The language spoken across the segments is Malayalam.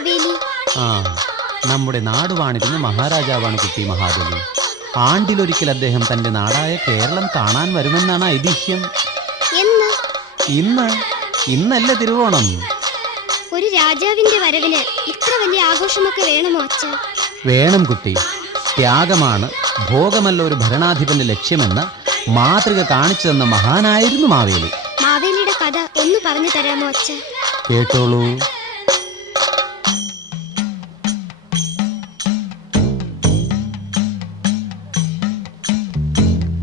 മാവേലി? ആ, നമ്മുടെ നാട് വാണിരുന്ന മഹാരാജാവാണ് കുട്ടി മഹാബലി. ആണ്ടിലൊരിക്കൽ അദ്ദേഹം തന്റെ നാടായ കേരളം കാണാൻ വരുമെന്നാണ് ഐതിഹ്യം. ഇന്നല്ല തിരുവോണം. ഒരു രാജാവിന്റെ വരവിന് ഇത്ര വലിയ ആഘോഷമൊക്കെ വേണമോ അച്ഛ? വേണം കുട്ടി. ത്യാഗമാണ്, ഭോഗമല്ല ഒരു ഭരണാധിപന്റെ ലക്ഷ്യമെന്ന് മാതൃക കാണിച്ചു തന്ന മഹാനായിരുന്നു മാവേലി. മാവേലിയുടെ കഥ ഒന്ന് പറഞ്ഞു തരാമോ അച്ഛ? കേട്ടോളൂ.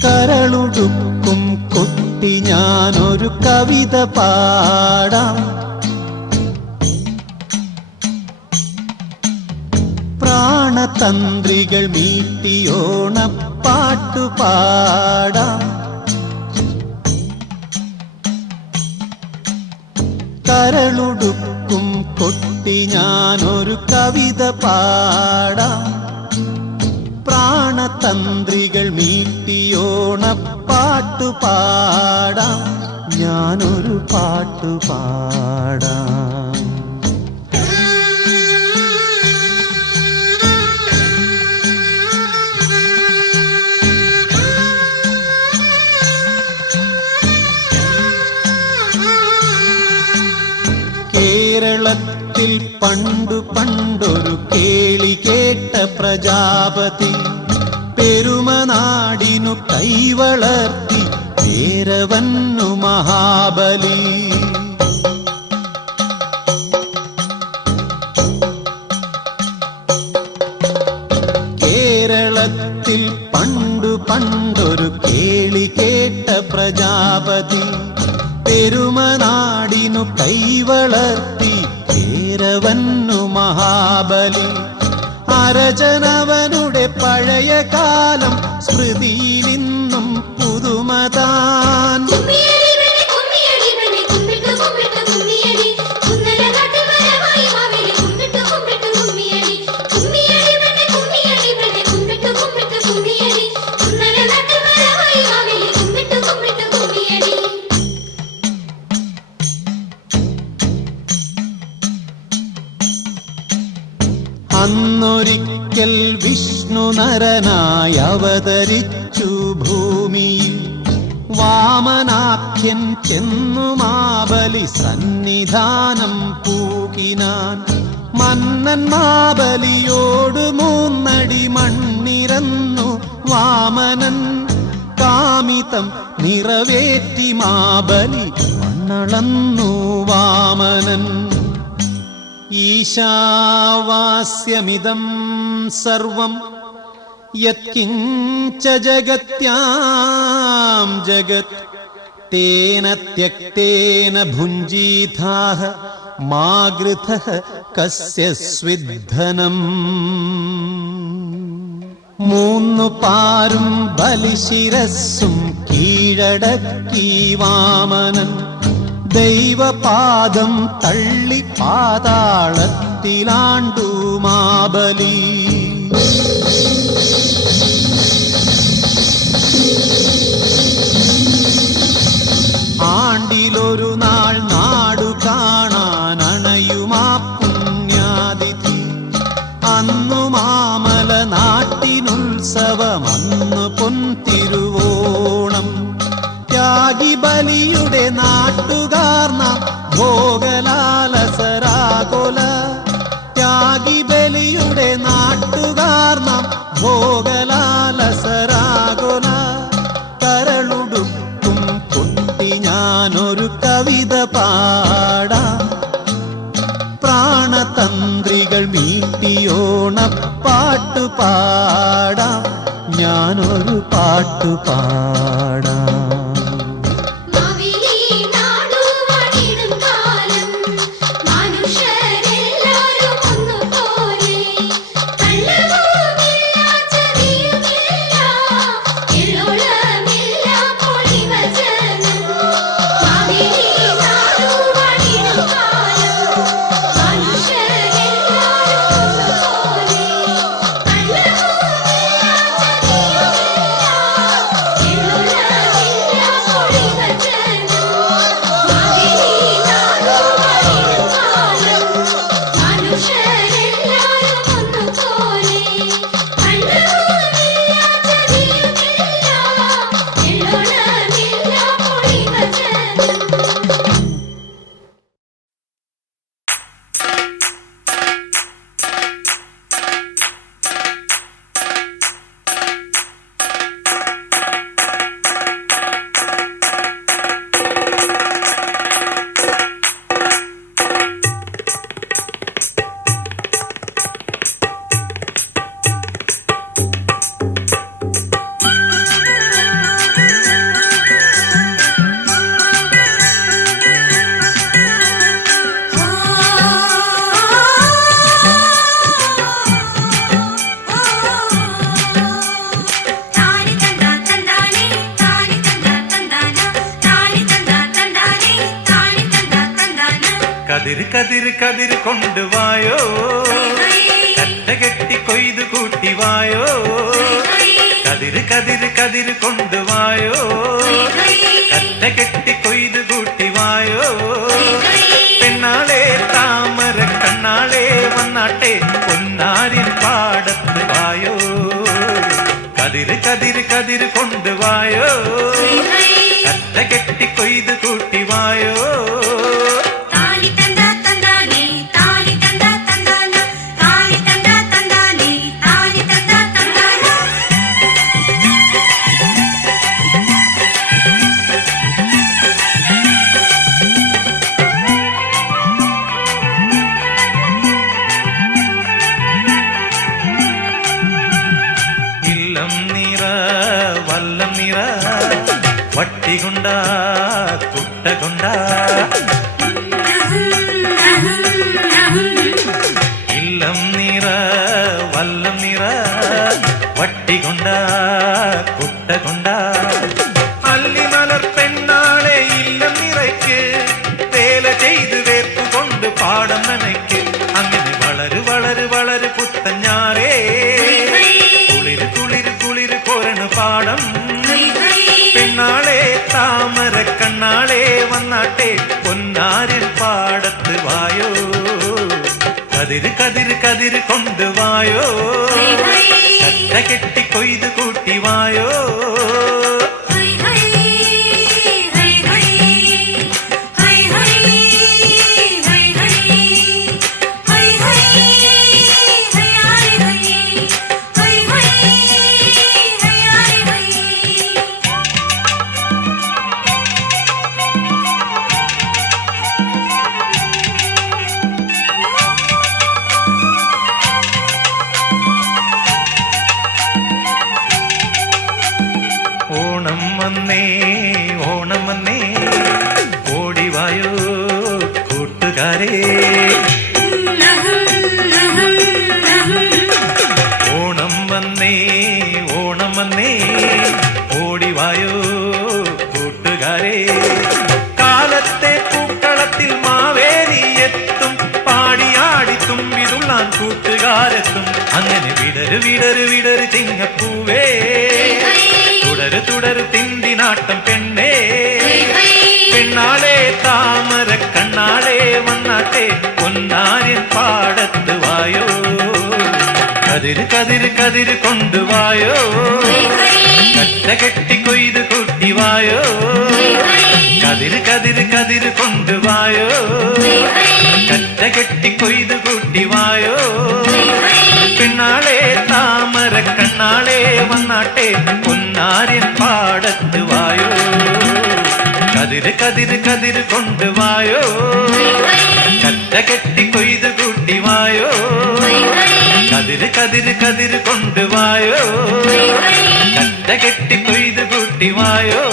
കരളുടുക്കും കുട്ടി ഞാനൊരു കവിത പാടാം. പ്രാണതന്ത്രികൾ മീട്ടിയോണപ്പാട്ടു പാടാം. കരളുടുക്കും കുട്ടി ഞാനൊരു കവിത പാടാം. പ്രാണതന്ത്രികൾ മീട്ടിയോണപ്പാട്ടു പാടാം. ഞാനൊരു പാട്ടു പാടാം. കേരളത്തിൽ പണ്ടു പണ്ടൊരു കേളി കേട്ട പ്രജാപതി പെരുമനാടിനു കൈവളർത്തി പേരവന്നു മഹാബലി. കേരളത്തിൽ പണ്ടു പണ്ടൊരു കേളി കേട്ട പ്രജാപതി പെരുമനാടിനു കൈവളർത്തി പേരവന്നു മഹാബലി. അരജനവനുടെ പഴയ കാലം സ്മൃതിയിലിന്നും പുതുമതാൻ. അന്നൊരിക്കൽ വിഷ്ണു നരനായി അവതരിച്ചു ഭൂമിയിൽ. വാമനാഖ്യൻ ചെന്നു മാബലി സന്നിധാനം പൂകിനാൻ. മന്നൻ മാബലിയോട് മൂന്നടി മണ്ണിരന്നു വാമനൻ. കാമിതം നിറവേറ്റി മാബലി മണ്ണളന്നു വാമനൻ. ഈശാവാസ്യമിദം സർവം യത്കിഞ്ച ജഗത്യാം ജഗത് തേന ത്യക്തേന ഭുഞ്ജീഥാഃ മാ ഗൃധഃ കസ്യ സ്വിദ്ധനം. മൂന്നു പാരും ബലിശിരസ്സും കീഴടക്കി വാമനൻ. ദൈവപാദം തള്ളി പാതാളത്തിലാണ്ടു മാബലി. ആണ്ടിലൊരു നാൾ നാടു കാണാൻ അണയുമാ പുണ്യാതിഥി. അന്നു മാമല നാട്ടിനുത്സവം, അന്ന് പൊൻതിരുവോണം. ത്യാഗി ബലിയുടെ നാട്ടുകാർ നാം ഭോഗലാലസരാകൊല. ത്യാഗി ബലിയുടെ നാട്ടുകാർ നാം ഭോഗലാലസരാകൊല. കരളുടുക്കും കുട്ടി ഞാനൊരു കവിത പാടാം. പ്രാണതന്ത്രികൾ മീട്ടിയോണപ്പാട്ടു പാടാം. ഞാനൊരു പാട്ടു പാടാം. കതിര് കതിര് കതിര് കൊണ്ടുവായോ, കറ്റ കെട്ടി കൊയ്തു കൂട്ടി വായോ. കതിര് കതിര് കതിര് കൊണ്ടുവായോ, കറ്റ കെട്ടി കൊയ്തു കൂട്ടി വായോ. പെണ്ണാളെ താമര കണ്ണാളെ വന്നാട്ടെ പൊന്നാരിൻ പാടത്ത് വായോ. കതിര് കതിര് കതിര് കൊണ്ടുവായോ, കറ്റ കെട്ടി കൊയ്തു കൂട്ടി വായോ. വല്ലം നിറ വട്ടികൊണ്ട കുട്ടകൊണ്ട ഇല്ലം നിറ വല്ലം നിറ വട്ടികൊണ്ട കുട്ടകൊണ്ട. അല്ലിമലർ പെണ്ണാളെ ഇല്ലം നിറയ്ക്ക് വേല ചെയ്ത് വേർപ്പുകൊണ്ട് പാടം നനയ്ക്ക്. അങ്ങനെ വളരു വളരു വളരു പുത്തഞ്ഞാറേ കുളിര് കുളിര് കുളിര് കൊരണു പാടം. പെണ്ണാളെ താമര കണ്ണാളെ വന്നാട്ടെ പൊന്നാരിൻ പാടത്ത് വായോ. കതിര് കതിര് കതിര് കൊണ്ടുവായോ, കറ്റ കെട്ടി കൊയ്ത് കൂട്ടി വായോ. ഓണം വന്നേ ഓണം വന്നേ ഓടിവായോ കൂട്ടുകാരേ. ഓണം വന്നേ ഓണം വന്നേ ഓടിവായോ കൂട്ടുകാരേ. കാലത്തെ പൂക്കളത്തിൽ മാവേലി എത്തും, പാടിയാടി തുമ്പിതുള്ളാൻ കൂട്ടുകാരെത്തും. അങ്ങനെ വിടരു വിടരു വിടരു ചിങ്ങപ്പൂവേ, തുടരു തുടരു തിന്തിനാട്ടം പെണ്ണേ. പെണ്ണാളെ താമര കണ്ണാളെ വന്നാട്ടെ പൊന്നാരിൻ പാടത്ത് വായോ. കതിര് കതിര് കതിര് കൊണ്ടുവായോ, കറ്റ കെട്ടി കൊയ്ത് കൂട്ടി വായോ. കതിര് കതിര് കതിര് കൊണ്ടുവായോ, കറ്റ കെട്ടി കൊയ്ത് കൂട്ടി വായോ. പെണ്ണാളെ താമര കണ്ണാളെ വന്നാട്ടെ പൊന്നാരിൻ പാടത്ത് വായോ. കതിര് കതിര് കതിര് കൊണ്ടുവായോ, കറ്റ കെട്ടി കൊയ്ത് കൂട്ടി വായോ. കതിര് കതിര് കതിര് കൊണ്ടുവായോ, കറ്റ കെട്ടി കൊയ്ത് കൂട്ടി വായോ.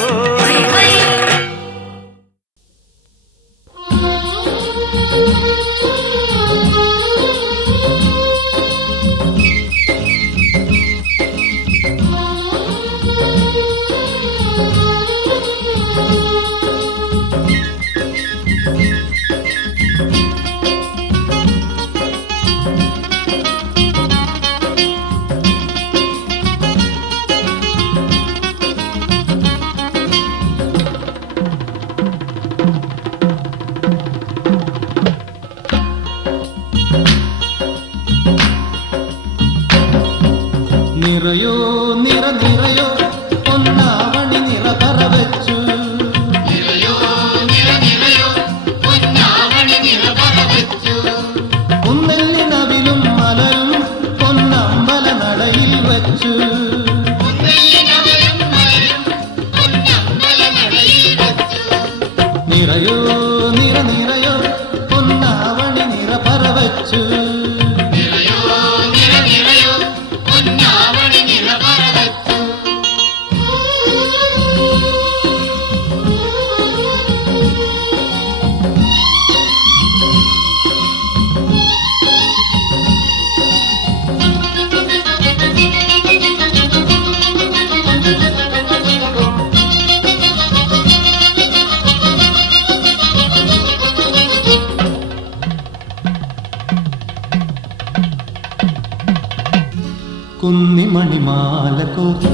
കുന്നിമണിമാല കോർത്തു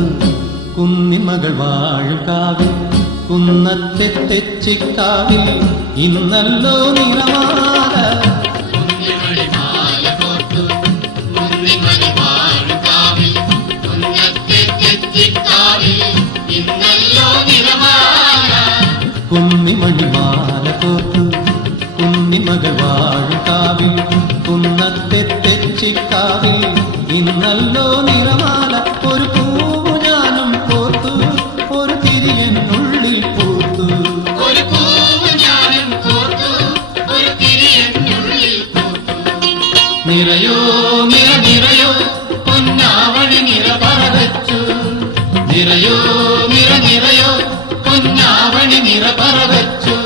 കുന്നിമകൾ വാഴും കാവിൽ കുന്നത്തെ തെച്ചിക്കാവിൽ ഇന്നല്ലോ നിറമാല. കുന്നിമണിമാല കോർത്തു കുന്നിമകൾ വാഴും കാവിൽ കുന്നത്തെ തെച്ചിക്കാവിൽ ഇന്നല്ലോ നിറമാല. ഒരു പൂവ് ഞാനും കോർത്തു ഒരു തിരിയെന്നുള്ളിൽ പൂത്തു. നിറയോ നിറ നിറയോ പൊന്നാവണി നിറ പറവച്ചു. നിറയോ നിറ നിറയോ പൊന്നാവണി നിറ പറവച്ചു.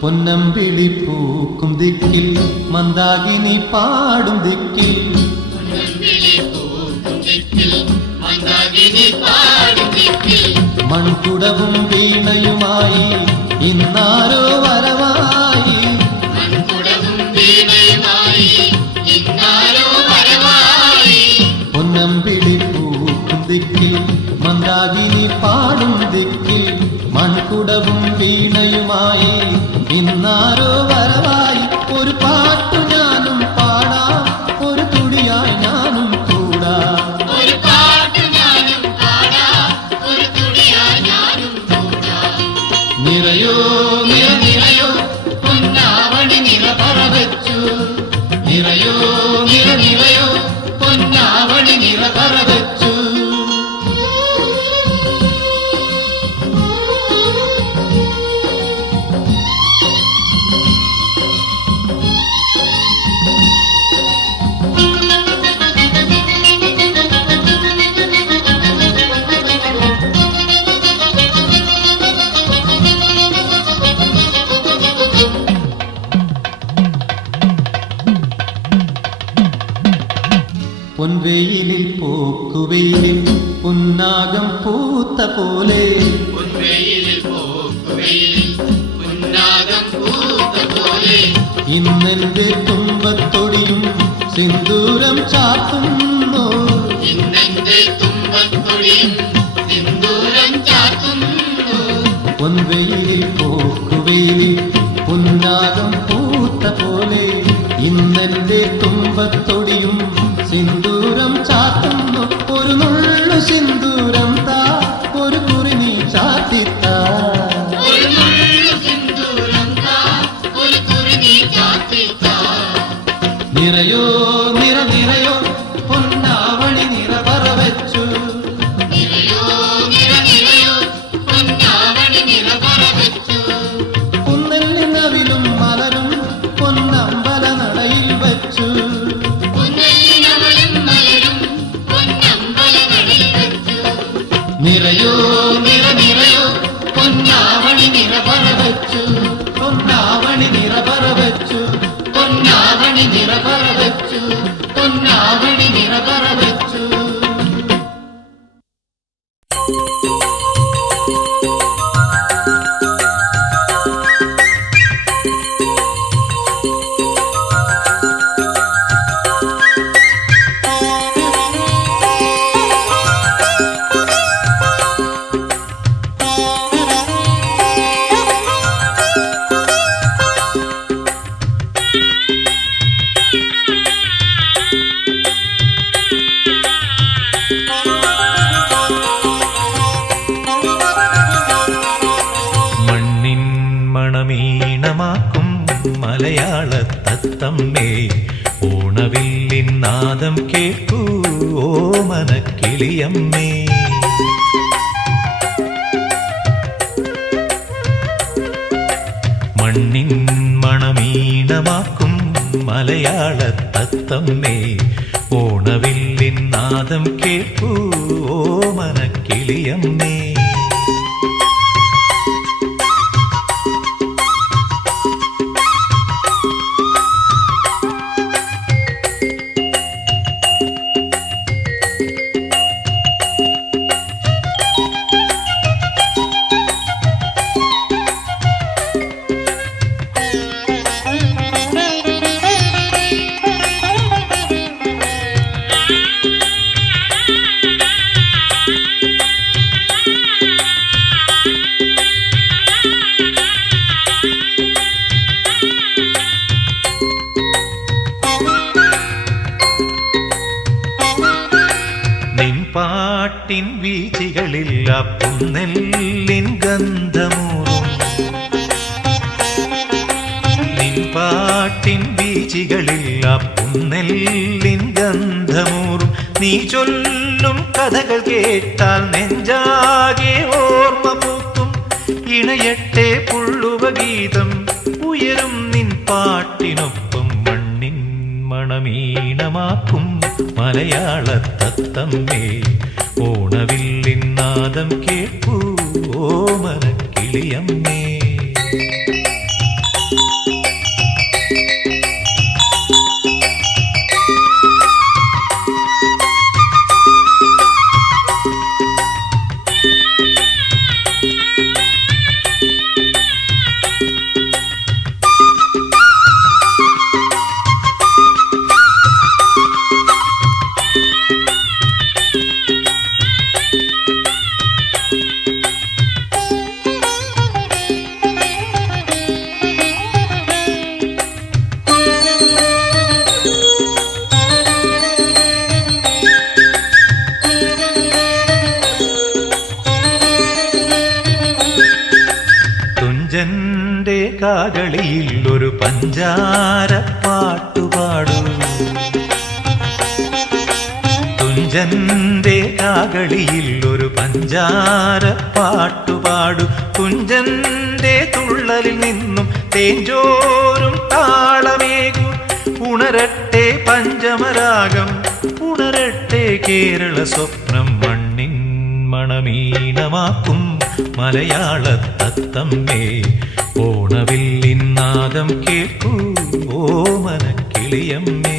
പൊന്നമ്പിളി പൂക്കും ദിക്കിൽ മന്ദാകിനി പാടും ദിക്കിൽ മൺകുടവും വീണയുമായി ഇന്നാരോ വരവായി. പൊന്നമ്പിളി പൂക്കും ദിക്കിൽ മന്ദാകിനി പാടും ദിക്കിൽ മൺകുടവും വീണയുമായി ഇന്നാരോ വരവായി. ഒരു പാട്ടു ഞാനും പാടാം ഒരു തുടിയായി ഞാനും കൂടാം. നിറയോ നിറ നിറയോ പൊന്നാവണി നിറ പറവച്ചു. നിറയോ നിറ നിറയോ പൊന്നാവണി നിറ പറവച്ചു. പൊൻവെയിലിൽ പോക്കുവെയിലിൽ പുന്നാകം പൂത്ത പോലെ. ഇന്നെന്റെ തുമ്പത്തൊടിയും സിന്ദൂരം ചാത്തുന്നു. പൊൻവെയിലിൽ പോക്കുവെയിലിൽ പുന്നാകം പൂത്ത പോലെ. ഇന്നെന്റെ തുമ്പത്തൊടിയും സിന്ദൂരം ചാത്തുന്നു. ഒരു നുള്ളു സിന്ദൂരം താ ഒരു കുറി നീ ചാത്തിത്താ. നിറയോ നിറ നിറയോ പൊന്നാവണി നിറ പറവച്ചു. കുന്നെല്ലിനവിലും മലരും പൊന്നമ്പല നടയിൽ വച്ചു. നിറയോ നിറ നിറയോ പൊന്നാവണി നിറ പറവച്ചു. പൊന്നാവണി നിറ പറവച്ചു. പൊന്നാവണി നിറ പറവച്ചു. പൊന്നാവണി നിറ പറവച്ചു. മണമീണമാക്കും മലയാള തത്തമ്മേ ഓണവില്ലിൻ നാദം കേൾക്കൂ ഓമനക്കിളിയമ്മേ. മണ്ണിൻ മണമീണമാക്കും മലയാള തത്തമ്മേ ഓണവില്ലിൻ നാദം കേൾക്കൂ ഓമനക്കിളിയമ്മേ. പാട്ടിൻ വീചികളിൽ പുന്നെല്ലിൻ ഗന്ധമൂറും, നിൻ പാട്ടിൻ വീചികളിൽ പുന്നെല്ലിൻ ഗന്ധമൂറും, നീ ചൊല്ലും കഥകൾ കേട്ടാൽ നെഞ്ചാകെ ഓർമ്മ പൂക്കും. ഇണയട്ടെ പുള്ളുവ ഗീതം ഉയരും നിൻ പാട്ടിനൊപ്പം മണ്ണിൻ മണമീണമാക്കും മലയാള തത്തമ്മേ. ഓണവില്ലിൻ നാദം കേൾക്കൂ ഓമനക്കിളിയമ്മേ. തുഞ്ചന്റെ കാകളിയിൽ ഒരു പഞ്ചാര പാട്ടുപാടൂ, തുഞ്ചന്റെ കാകളിയിൽ ഒരു പഞ്ചാര പാട്ടുപാടു. കുഞ്ചന്റെ തുള്ളലിൽ നിന്നും തേഞ്ചോരും താളമേകു. ഉണരട്ടെ പഞ്ചമരാഗം ഉണരട്ടെ കേരള സ്വപ്നം മണ്ണിൻ മണമീണമാക്കും മലയാള തത്തമ്മേ. ഓണവില്ലിൻ നാദം കേൾക്കൂ ഓമനക്കിളിയമ്മേ.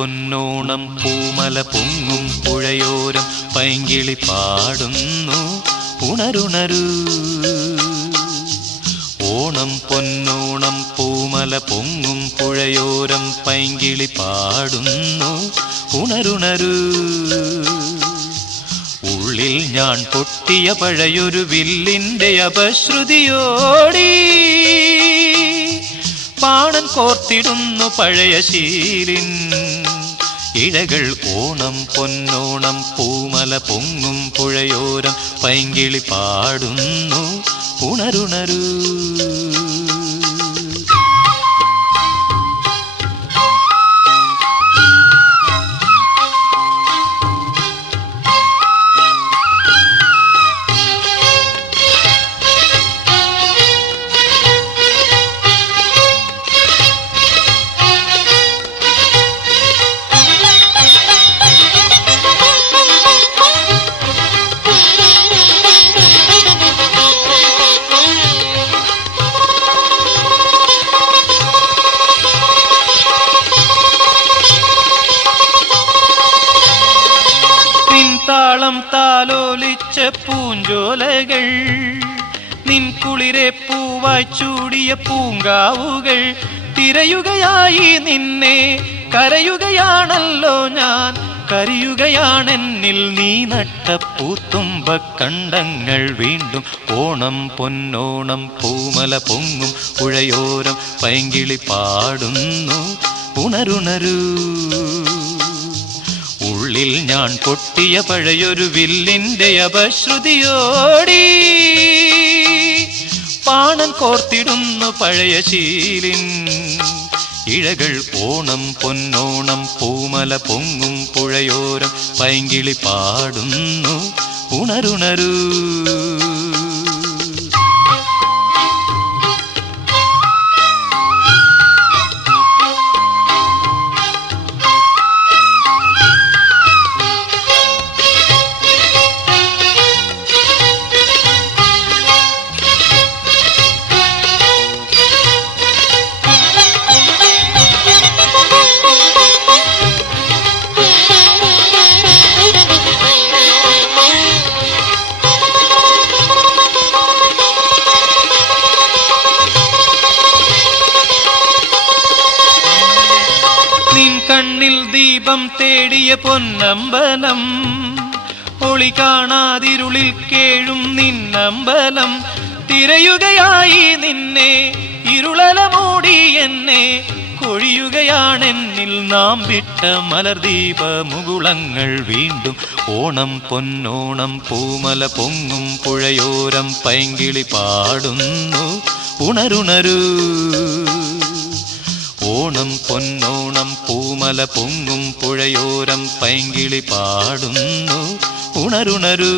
പൊന്നോണം പൂമല പൊങ്ങും പുഴയോരം പൈങ്കിളി പാടുന്നു ഉണരുണരൂ. ഓണം പൊന്നോണം പൂമല പൊങ്ങും പുഴയോരം പൈങ്കിളി പാടുന്നു ഉണരുണരൂ. ഉള്ളിൽ ഞാൻ പൊട്ടിയ പഴയൊരു വില്ലിൻ്റെ അപശ്രുതിയോടി പാണൻ കോർത്തിടുന്നു പഴയ ശീലിൻ ഇഴകൾ. ഓണം പൊന്നോണം പൂമല പൊങ്ങും പുഴയോരം പൈങ്കിളി പാടുന്നു ഉണരുണരൂ. താളം താലോലിച്ച പൂഞ്ചോലകൾ നിൻ കുളിരെ പൂവായി ചൂടിയ പൂങ്കാവുകൾ തിരയുകയായി നിന്നെ കരയുകയാണല്ലോ ഞാൻ. കരിയുകയാണെന്നിൽ നീ നട്ട പൂത്തുമ്പ കണ്ടങ്ങൾ വീണ്ടും. ഓണം പൊന്നോണം പൂമല പൊങ്ങും പുഴയോരം പൈങ്കിളി പാടുന്നു ഉണരുണരൂ. ഉള്ളിൽ ഞാൻ പൊട്ടിയ പഴയൊരു വില്ലിൻ്റെ അപശ്രുതിയോടി പാണൻ കോർത്തിടുന്നു പഴയ ശീലിൻ ഇഴകൾ. ഓണം പൊന്നോണം പൂമല പൊങ്ങും പുഴയോരം പൈങ്കിളി പാടുന്നു ഉണരുണരൂ. കണ്ണിൽ ദീപം തേടിയ പൊന്നമ്പലം ഒളി കാണാതിരുളിൽ കേഴും നിന്നമ്പലം. തിരയുകയായി നിന്നെ ഇരുളല മൂടി എന്നെ കൊഴിയുകയാണെന്നിൽ നാം വിട്ട മലർദീപ മുകുളങ്ങൾ വീണ്ടും. ഓണം പൊന്നോണം പൂമല പൊങ്ങും പുഴയോരം പൈങ്കിളി പാടുന്നു ഉണരുണരൂ. ഓണം പൊന്നോണം പൂമല പൊങ്ങും പുഴയോരം പൈങ്കിളി പാടുന്നു ഉണരുണരൂ.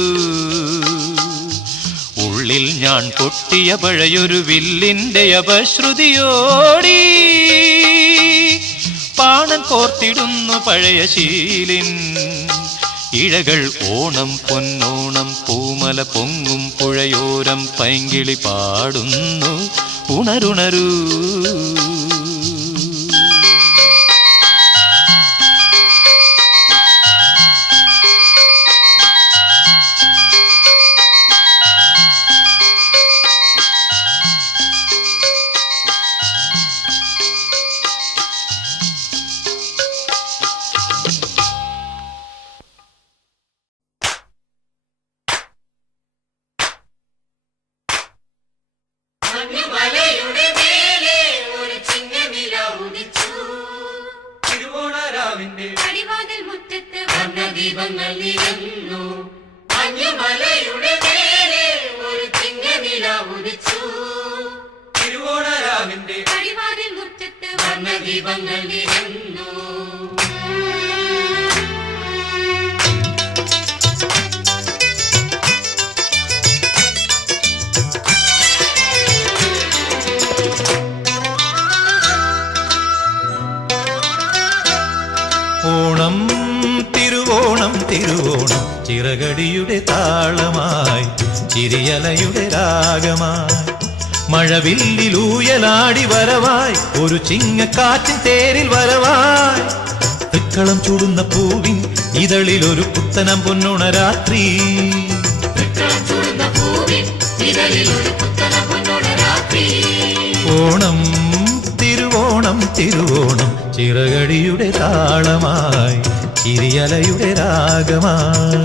ഉള്ളിൽ ഞാൻ പൊട്ടിയ പഴയൊരു വില്ലിൻ്റെ അപശ്രുതിയോടി പാണൻ കോർത്തിടുന്നു പഴയ ശീലിൻ ഇഴകൾ. ഓണം പൊന്നോണം പൂമല പൊങ്ങും പുഴയോരം പൈങ്കിളി പാടുന്നു ഉണരുണരൂ. ഓണം തിരുവോണം തിരുവോണം ചിറകടിയുടെ താളമായി ചിരിയലയുടെ രാഗമായി മഴവില്ലിലൂയലാടി വരവായി ഒരു ചിങ്ങക്കാറ്റിൻ തേരിൽ വരവായി തൃക്കളം ചൂടുന്ന പൂവിൻ ഇതളിൽ ഒരു പുത്തനം പൊന്നോണ രാത്രി. ഓണം തിരുവോണം തിരുവോണം ചിറകടിയുടെ താളമായി ചിരിയലയുടെ രാഗമായി.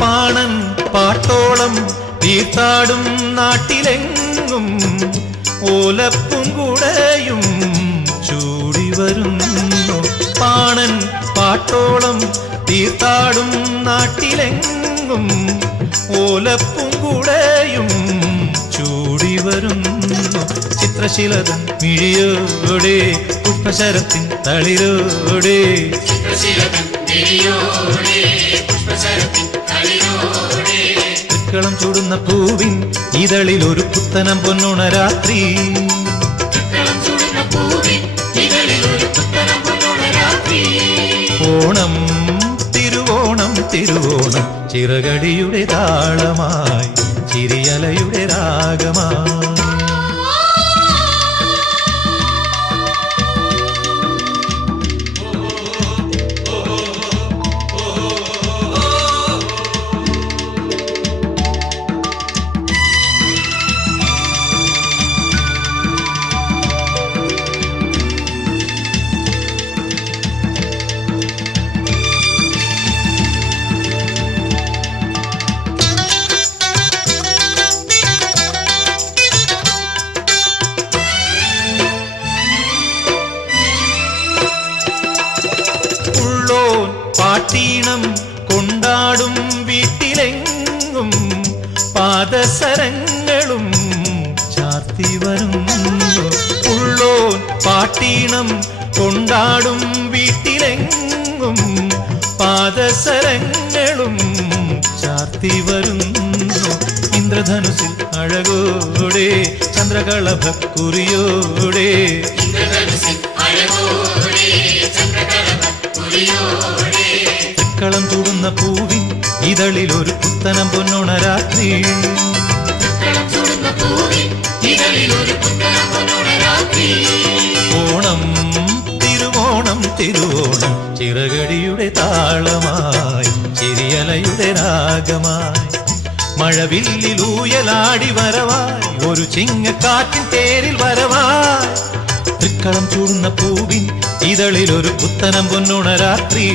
പാണൻ പാട്ടോളം തീർത്താടും നാട്ടിലെങ്ങും ഓലപ്പും കുടയും ചൂടി വരുന്നു. പാണൻ പാട്ടോളം തീർത്താടും നാട്ടിലെങ്ങും ഓലപ്പും കുടയും ചൂടി വരുന്നു. ചിത്രശിലതൻ മിഴിയോടെ പുഷ്പശരത്തിൻ തളിരോടെ തൃക്കളം ചൂടുന്ന പൂവിൻ ഇതളിൽ ഒരു പുത്തനം പൊന്നോണ രാത്രി. ഓണം തിരുവോണം തിരുവോണം ചിറകടിയുടെ താളമായി ചിരിയലയുടെ രാഗമായി. പാട്ടീണം കൊണ്ടാടും വീട്ടിലെങ്ങും പാദസരങ്ങളും ചാർത്തി വരുന്നു. ഉള്ളോൻ പാട്ടീണം കൊണ്ടാടും വീട്ടിലെങ്ങും പാദസരങ്ങളും ചാർത്തി വരുന്നു. ഇന്ദ്രധനുസിൽ അഴകോടെ ചന്ദ്രകളഭക്കുറിയോടെ തൃക്കളം ചൂടുന്ന പൂവിൻ ഇതളിൽ ഒരു പുത്തനം പൊന്നോണ രാത്രി. ഓണം തിരുവോണം തിരുവോണം ചിറകടിയുടെ താളമായി ചിരിയലയുടെ രാഗമായി. മഴവില്ലൂയലാടി വരവായി ഒരു ചിങ്ങക്കാറ്റിൻ തേരിൽ വരവായി. തൃക്കളം ചൂടുന്ന പൂവിൻ ഇതളിൽ ഒരു പുത്തനം പൊന്നോണ രാത്രി.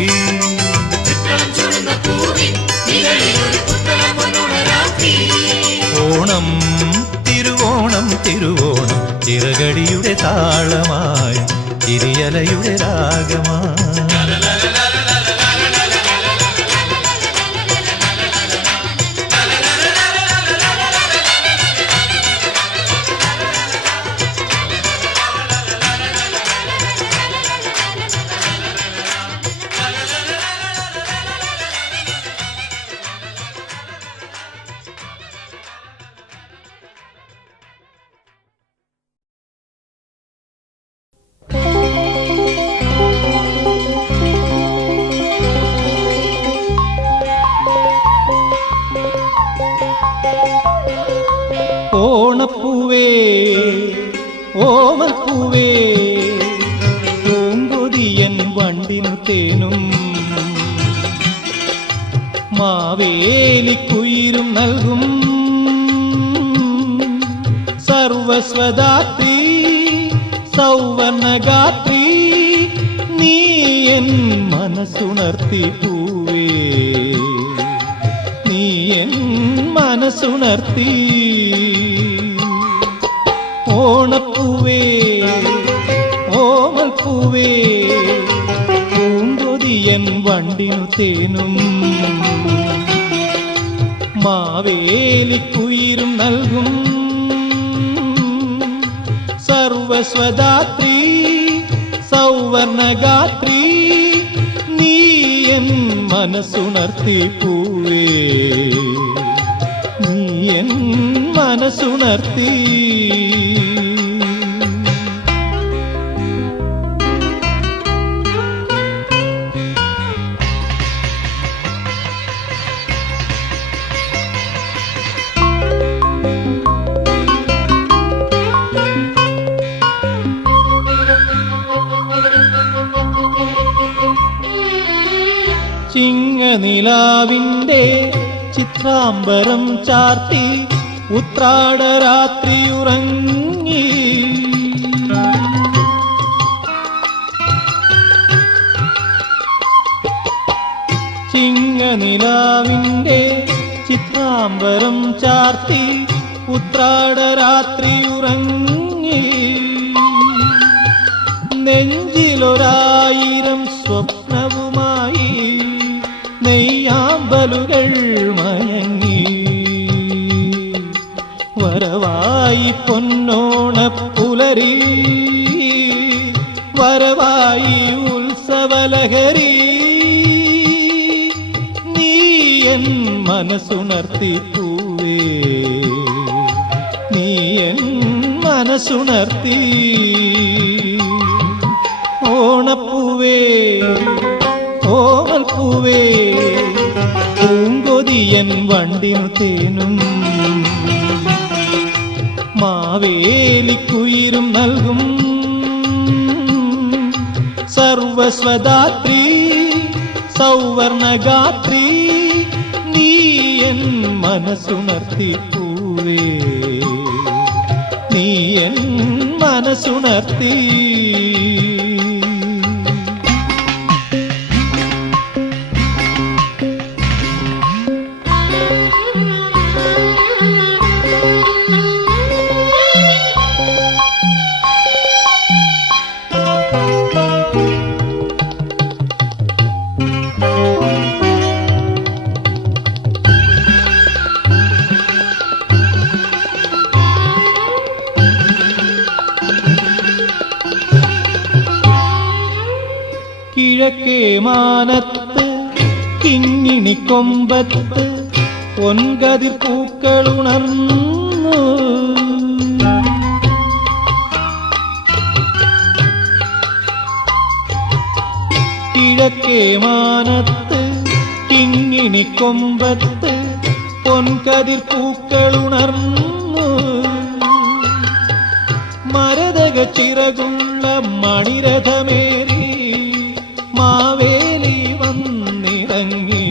ഓണം തിരുവോണം തിരുവോണം ചിറകടിയുടെ താളമായി ചിരിയലയുടെ രാഗമായി. ഓണപ്പൂവേ ഓമൽപ്പൂവേ പൂങ്കൊതിയൻ വണ്ടിനു തേനും മാവേലിക്കുയിരും നൽകും സർവസ്വദാത്രീ സൗവർണഗാത്രീ നീ എൻ മനസ്സുണർത്തി പൂവേ നീ എൻ മനസ്സുണർത്തി. ഓണപ്പൂവേ ഓമൽപ്പൂവേ പൂങ്കൊതിയൻ വണ്ടിനു തേനും മാവേലിക്കുയിരും നൽകും സർവസ്വദാത്രീ സൗവർണഗാത്രീ നീ എൻ മനസ്സുണർത്തി പൂവേ, നീ എൻ മനസ്സുണർത്തി. ചിങ്ങനിലാവിൻ്റെ ചിത്രാംബരം ചാർത്തി ഉത്രാടരാത്രിയുറങ്ങി. ചിങ്ങനിലാവിൻ്റെ ചിത്രാംബരം ചാർത്തി ഉത്രാടരാത്രിയുറങ്ങി. നെഞ്ചിലൊരായിരം സ്വപ്നവുമായി നെയ്യാമ്പലുകൾ മയങ്ങി. വരവായി പൊന്നോണപ്പുലരി, വരവായി ഉത്സവലഹരി. നീ എൻ മനസ്സുണർത്തി പൂവേ, നീ എൻ മനസ്സുണർത്തി. ഓണപ്പൂവേ, ഓമൽ പൂവേ, പൂങ്കൊതിയൻ വണ്ടിനു തേനും മാവേലിക്കുയിരും നൽകും. സർവസ്വദാത്രി സൗവർണഗാത്രി, നീ എൻ മനസ്സുണർത്തി പൂവേ, നീ എൻ മനസ്സുണർത്തി. കിഴക്കേ മാനത്ത് കിങ്ങിണിക്കൊമ്പത്ത് പൊൻകതിർ പൂക്കളുണർന്നു. കിഴക്കേ മാനത്ത് കിങ്ങിണിക്കൊമ്പത്ത് പൊൻകതിർ പൂക്കളുണർന്നു. മരതക ചിറകുള്ള മണിരഥമേറി മാവേലി വന്നിറങ്ങി.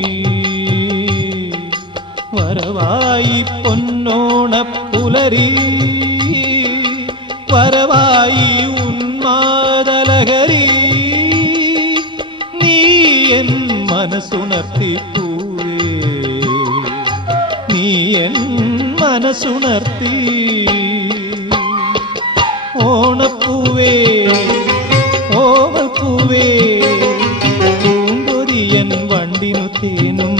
വരവായി പൊന്നോണപ്പുലരി, വരവായി ഉന്മാദലഹരി. നീ എൻ മനസ്സുണർത്തി പൂവേ, നീ എൻ മനസ്സുണർത്തി. ഓണപ്പൂവേ, ഓമൽ പൂവേ, പൂങ്കൊതിയൻ വണ്ടിനു തേനും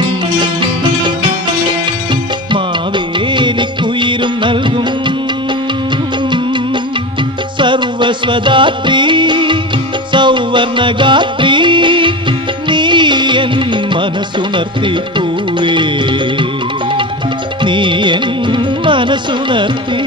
മാവേലിക്കുയിരും നൽകും. സർവസ്വദാത്രി സൗവർണഗാത്രി, നീ എൻ മനസ്സുണർത്തി പൂവേ, നീ എൻ മനസ്സുണർത്തി.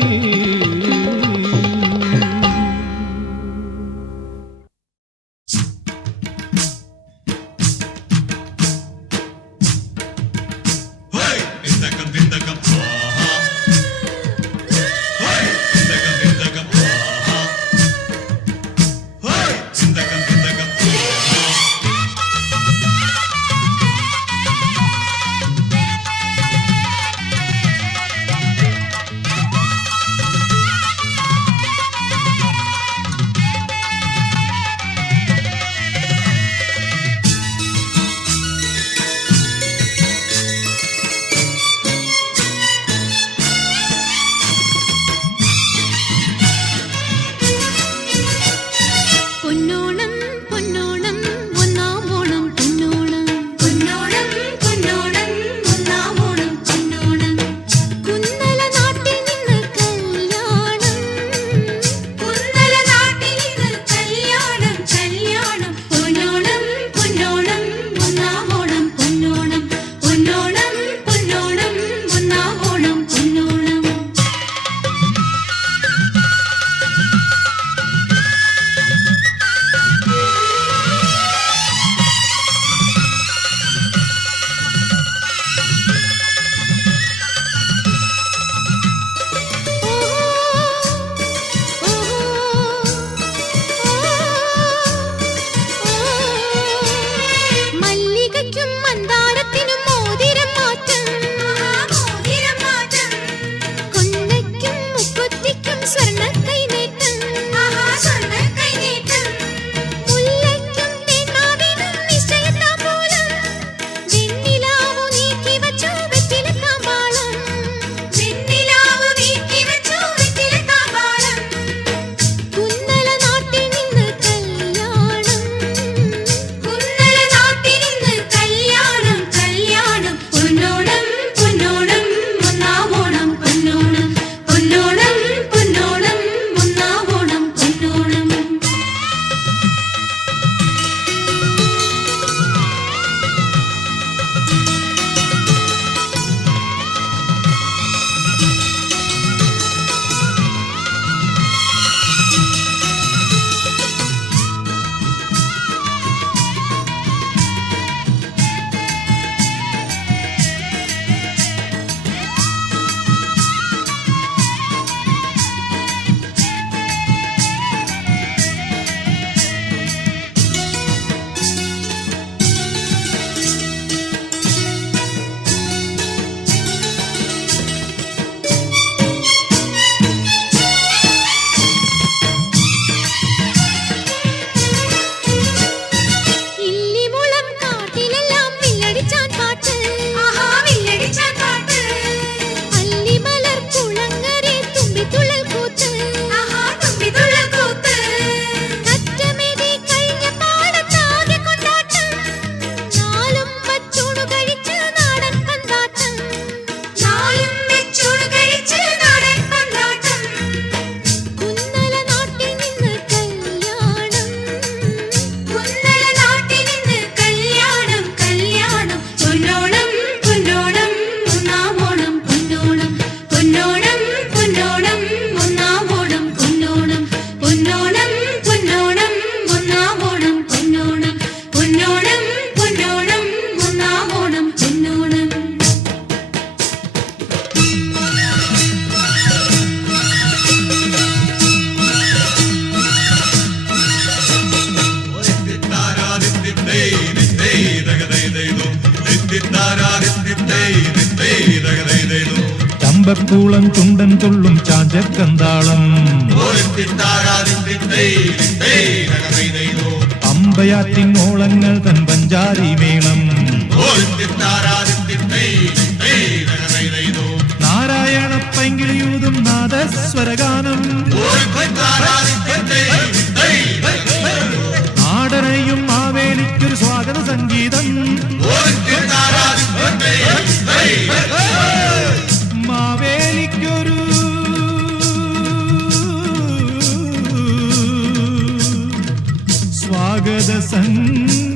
ചെമ്പക്കൂളം ചുണ്ടൻ തുള്ളും ചാഞ്ചക്കന്താളം അമ്പയാറ്റിൻ ഓളങ്ങൾ തൻ പഞ്ചാരി മേളം നാരായണ പൈങ്കിളിയൂതും നാദസ്വരഗാനം നാടനെയും മാവേലിക്കൊരു സ്വാഗത സംഗീതം മാവേലിക്കൊരു സ്വാഗത സംഗീതം